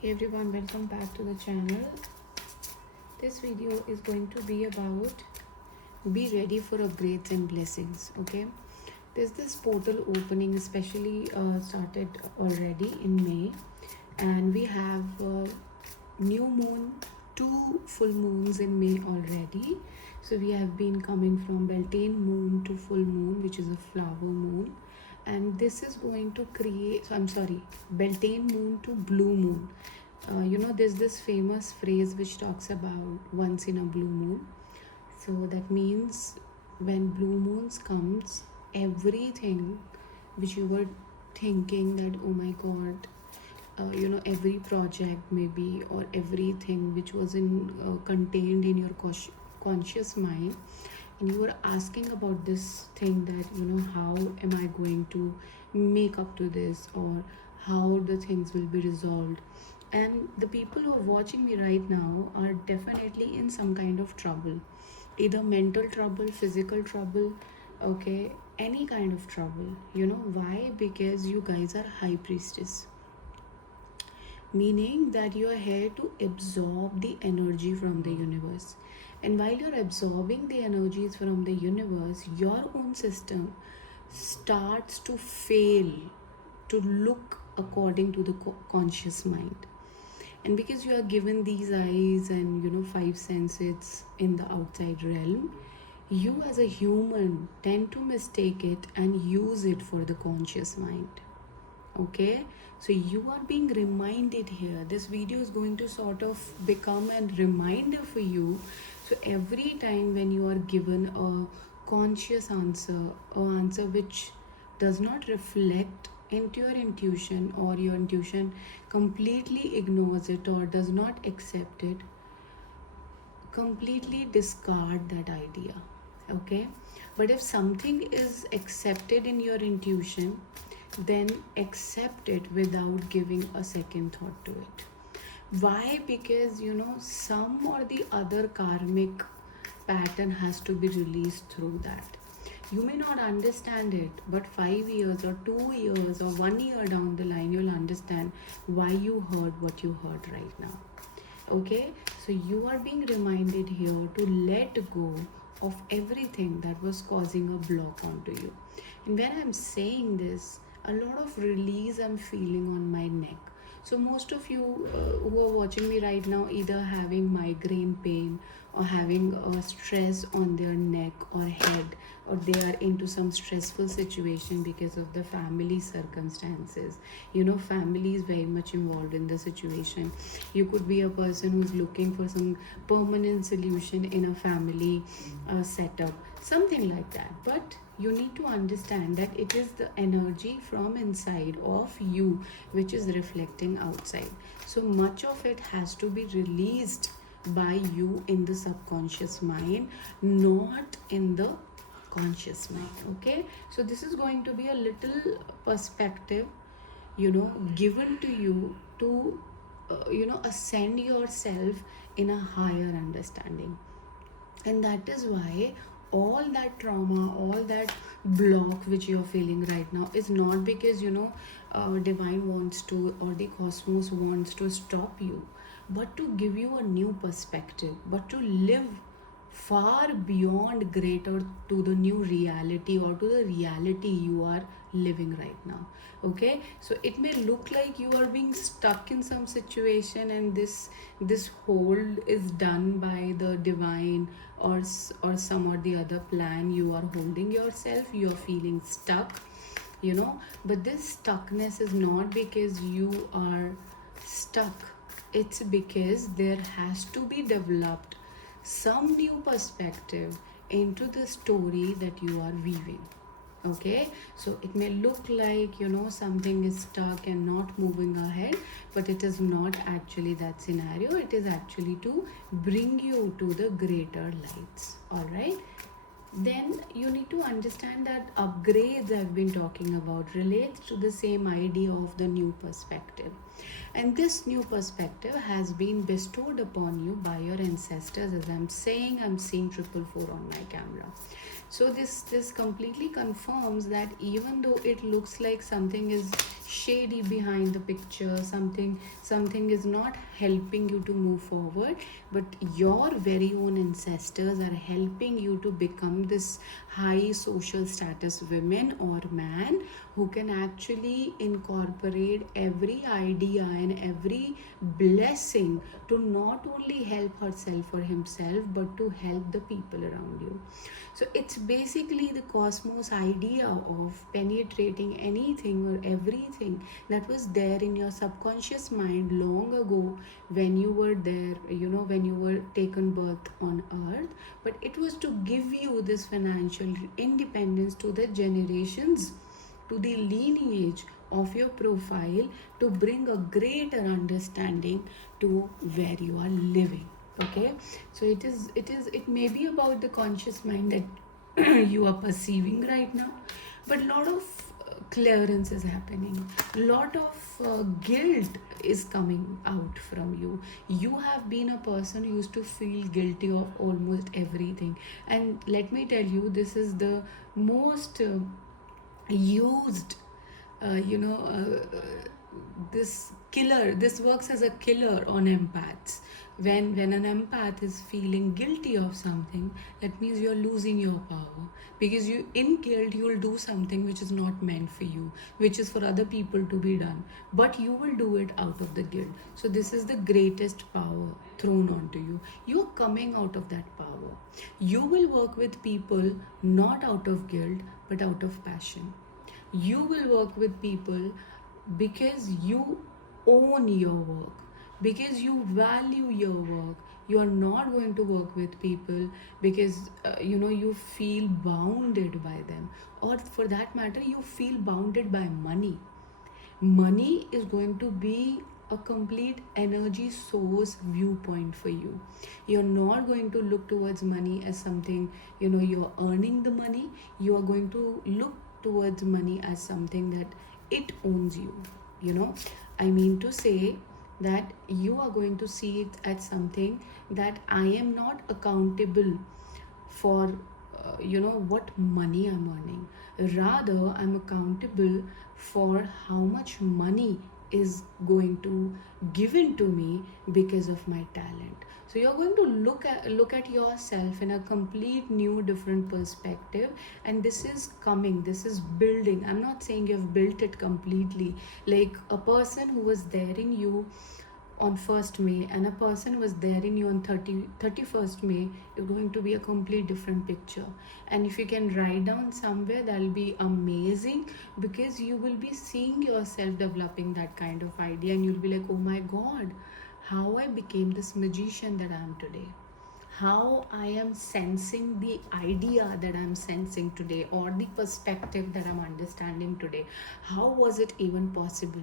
Hey everyone, welcome back to the channel. This video is going to be about be ready for upgrades and blessings. Okay, there's this portal opening, especially started already in May, and we have new moon, two full moons in May already. So we have been coming from Beltane moon to full moon, which is a flower moon, and this is going to create. So I'm sorry, Beltane moon to blue moon. There's this famous phrase which talks about once in a blue moon. So that means when blue moons comes, everything which you were thinking that oh my god, every project maybe or everything which was in contained in your conscious mind, and you were asking about this thing that how am I going to make up to this, or how the things will be resolved. And the people who are watching me right now are definitely in some kind of trouble, either mental trouble, physical trouble, okay, any kind of trouble. Why? Because you guys are high priestess, meaning that you are here to absorb the energy from the universe. And while you're absorbing the energies from the universe, your own system starts to fail to look according to the conscious mind. And because you are given these eyes and five senses in the outside realm, you as a human tend to mistake it and use it for the conscious mind. Okay, so you are being reminded here. This video is going to sort of become a reminder for you. So every time when you are given a conscious answer, an answer which does not reflect into your intuition, or your intuition completely ignores it or does not accept it, completely discard that idea. Okay, but if something is accepted in your intuition, then accept it without giving a second thought to it. Why? Because some or the other karmic pattern has to be released through that. You may not understand it, but 5 years or 2 years or 1 year down the line, you'll understand why you heard what you heard right now. Okay, so you are being reminded here to let go of everything that was causing a block onto you. And when I'm saying this, a lot of release I'm feeling on my neck. So most of you who are watching me right now, either having migraine pain or having stress on their neck or head, or they are into some stressful situation because of the family circumstances. Family is very much involved in the situation. You could be a person who's looking for some permanent solution in a family setup, something like that. But you need to understand that it is the energy from inside of you which is reflecting outside. So much of it has to be released by you in the subconscious mind, not in the conscious mind. Okay, so this is going to be a little perspective given to you to ascend yourself in a higher understanding. And that is why all that trauma, all that block which you're feeling right now is not because divine wants to, or the cosmos wants to stop you, but to give you a new perspective, but to live far beyond greater to the new reality, or to the reality you are living right now. Okay, so it may look like you are being stuck in some situation, and this hold is done by the divine, or some or the other plan you are holding yourself. You are feeling stuck, but this stuckness is not because you are stuck. It's because there has to be developed some new perspective into the story that you are weaving. Okay, so it may look like something is stuck and not moving ahead, but it is not actually that scenario. It is actually to bring you to the greater lights. All right, then you need to understand that upgrades I've been talking about relates to the same idea of the new perspective. And this new perspective has been bestowed upon you by your ancestors. As I'm saying, I'm seeing 444 on my camera. So this completely confirms that even though it looks like something is shady behind the picture, something is not helping you to move forward, but your very own ancestors are helping you to become this high social status women or man who can actually incorporate every idea and every blessing to not only help herself or himself but to help the people around you. So it's basically the cosmos idea of penetrating anything or everything that was there in your subconscious mind long ago when you were there, when you were taken birth on earth. But it was to give you this financial independence to the generations, to the lineage of your profile, to bring a greater understanding to where you are living. Okay, so it may be about the conscious mind that you are perceiving right now, but a lot of clearance is happening, lot of guilt is coming out from you. You have been a person who used to feel guilty of almost everything, and let me tell you, this is the most used uh, you know uh, this works as a killer on empaths. When an empath is feeling guilty of something, that means you're losing your power, because you in guilt you will do something which is not meant for you, which is for other people to be done, but you will do it out of the guilt. So this is the greatest power thrown onto you. You're coming out of that power. You will work with people not out of guilt but out of passion. You will work with people because you own your work, because you value your work. You are not going to work with people because you feel bounded by them, or for that matter you feel bounded by money. Money is going to be a complete energy source viewpoint for you. You're not going to look towards money as something, you're earning the money. You are going to look towards money as something that it owns you. you know I mean to say that you are going to see it as something that I am not accountable for what money I'm earning. Rather, I'm accountable for how much money is going to given to me because of my talent. So you're going to look at yourself in a complete new different perspective, and this is coming, this is building. I'm not saying you've built it completely. Like a person who was there in you on 1st May and a person was there in you on 31st May, you're going to be a complete different picture. And if you can write down somewhere, that'll be amazing, because you will be seeing yourself developing that kind of idea, and you'll be like, oh my god, how I became this magician that I am today, how I am sensing the idea that I'm sensing today, or the perspective that I'm understanding today. How was it even possible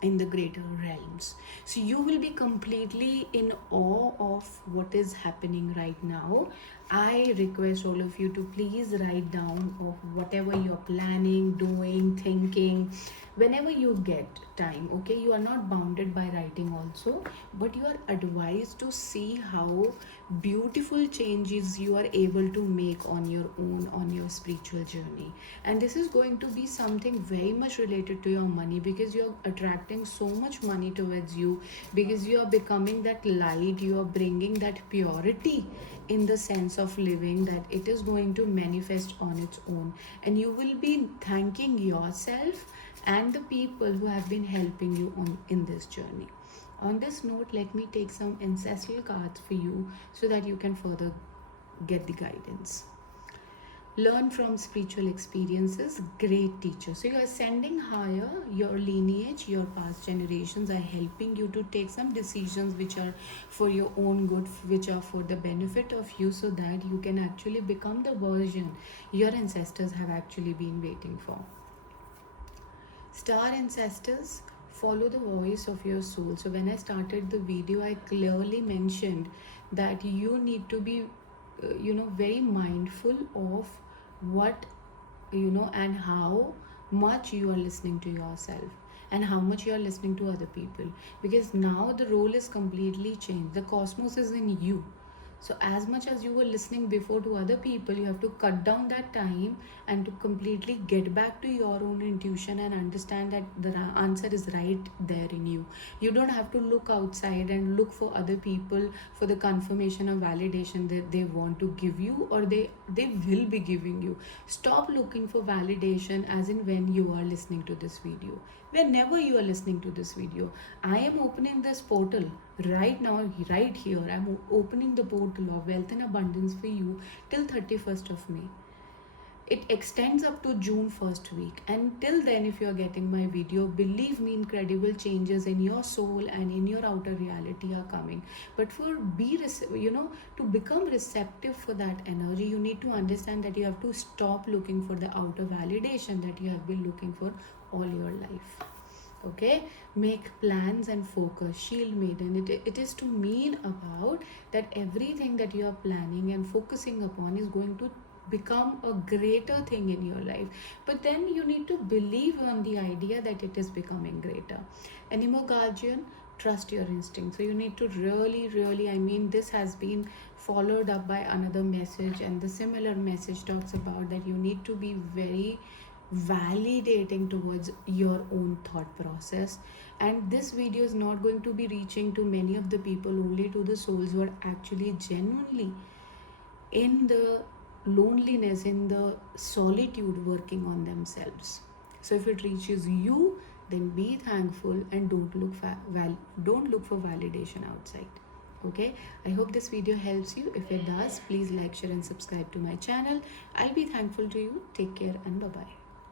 in the greater realms? So you will be completely in awe of what is happening right now. I request all of you to please write down of whatever you're planning, doing, thinking, whenever you get time. Okay, you are not bounded by writing also, but you are advised to see how beautiful changes you are able to make on your own, on your spiritual journey. And this is going to be something very much related to your money, because you're attracting so much money towards you, because you are becoming that light, you are bringing that purity in the sense of living, that it is going to manifest on its own, and you will be thanking yourself and the people who have been helping you on in this journey. On this note, let me take some ancestral cards for you so that you can further get the guidance. Learn from spiritual experiences, great teacher. So you are ascending higher, your lineage, your past generations are helping you to take some decisions which are for your own good, which are for the benefit of you, so that you can actually become the version your ancestors have actually been waiting for. Star ancestors, follow the voice of your soul. So when I started the video, I clearly mentioned that you need to be very mindful of what and how much you are listening to yourself, and how much you are listening to other people, because now the role is completely changed. The cosmos is in you. So as much as you were listening before to other people, you have to cut down that time and to completely get back to your own intuition and understand that the answer is right there in you. You don't have to look outside and look for other people for the confirmation or validation that they want to give you, or they will be giving you. Stop looking for validation as in when you are listening to this video. Whenever you are listening to this video, I am opening this portal right now, right here. I'm opening the portal of wealth and abundance for you till 31st of May. It extends up to June first week. And till then, if you're getting my video, believe me, incredible changes in your soul and in your outer reality are coming. But to become receptive for that energy, you need to understand that you have to stop looking for the outer validation that you have been looking for all your life. Okay, make plans and focus. Shield maiden, it is to mean about that everything that you are planning and focusing upon is going to become a greater thing in your life. But then you need to believe on the idea that it is becoming greater. Animal guardian, trust your instinct. So you need to really, I mean, this has been followed up by another message, and the similar message talks about that you need to be very validating towards your own thought process. And this video is not going to be reaching to many of the people, only to the souls who are actually genuinely in the loneliness, in the solitude, working on themselves. So if it reaches you, then be thankful and don't look for validation outside. Okay, I hope this video helps you. If it does, please like, share and subscribe to my channel. I'll be thankful to you. Take care and bye bye.